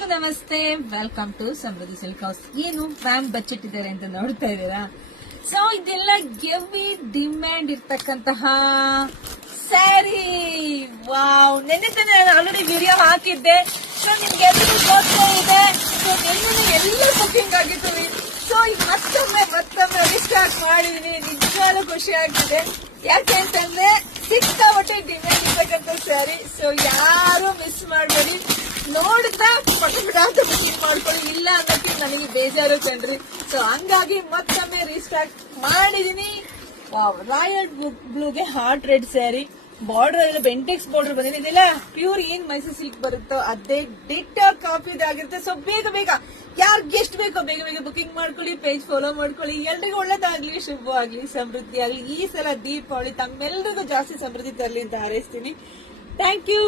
ನಮಸ್ತೆ, welcome to Samruddhi silk house. ಏನು ma'am ಬಚ್ಚಿಟ್ಟಿದ್ದಾರೆ ಅಂತ ನೋಡ್ತಾ ಇದ್ದೀರಾ? ಸೊ ಇದೆಲ್ಲ ಗೆವಿ ಡಿಮ್ಯಾಂಡ್ ಇರ್ತಕ್ಕಂತಹ ಸ್ಯಾರಿ. ವಾವ್, ನೆನ್ನೆ ತಾನೆ ಆಲ್ರೆಡಿ ವಿಡಿಯೋ ಹಾಕಿದ್ದೆ. ಸೊ ನಿಮ್ಗೆ ಎಲ್ಲರೂ ಗೊತ್ತೇ ಇದೆ. ಸೊ ನಿನ್ನೆ ಎಲ್ಲ ಬುಕಿಂಗ್ ಆಗಿತ್ತು. ಸೊ ಈಗ ಮತ್ತೊಮ್ಮೆ ರಿಸ್ಟಾರ್ಟ್ ಮಾಡಿದೀನಿ. ನಿಜವಾಗ್ಲೂ ಖುಷಿ ಆಗ್ತಿದೆ. ಯಾಕೆ ಅಂತಂದ್ರೆ ಸಿಕ್ಕಾಪಟ್ಟೆ ಡಿಮ್ಯಾಂಡ್ ಇರ್ತಕ್ಕಂಥ ಸ್ಯಾರಿ. ಸೊ ಯಾರು ಮಿಸ್ ಮಾಡಬೇಡಿ. ನೋಡಿದ್ರೆ ಪಟ ಅಂತ ಬುಕಿಂಗ್ ಮಾಡ್ಕೊಳ್ಳಿ, ಇಲ್ಲ ಅನ್ನೋಕ್ಕೆ ನನಗೆ ಬೇಜಾರು ಕಣ್ರಿ. ಸೊ ಹಂಗಾಗಿ ಮತ್ತೊಮ್ಮೆ ರೀಸ್ಟಾರ್ಟ್ ಮಾಡಿದೀನಿ. ರಾಯಲ್ ಬ್ಲೂಗೆ ಹಾರ್ಟ್ ರೆಡ್ ಸ್ಯಾರಿ, ಬಾರ್ಡರ್ ಎಲ್ಲ ಬೆಂಟೆಕ್ಸ್ ಬಾರ್ಡರ್ ಬಂದಿದೆ. ಇದೆಲ್ಲ ಪ್ಯೂರ್ ಏನ್ ಮೈಸೂರು ಸಿಲ್ಕ್ ಬರುತ್ತೋ ಅದೇ ಡಿಟ್ಟ ಕಾಪಿದಾಗಿರುತ್ತೆ. ಸೊ ಬೇಗ ಯಾರ್ಗೆ ಎಷ್ಟು ಬೇಕೋ ಬೇಗ ಬುಕಿಂಗ್ ಮಾಡ್ಕೊಳ್ಳಿ, ಪೇಜ್ ಫಾಲೋ ಮಾಡ್ಕೊಳ್ಳಿ. ಎಲ್ರಿಗೂ ಒಳ್ಳೇದಾಗ್ಲಿ, ಶುಭವಾಗ್ಲಿ, ಸಮೃದ್ಧಿ ಆಗ್ಲಿ. ಈ ಸಲ ದೀಪಾವಳಿ ತಮ್ಮೆಲ್ರಿಗೂ ಜಾಸ್ತಿ ಸಮೃದ್ಧಿ ತರಲಿ ಅಂತ ಹಾರೈಸ್ತೀನಿ. Thank you.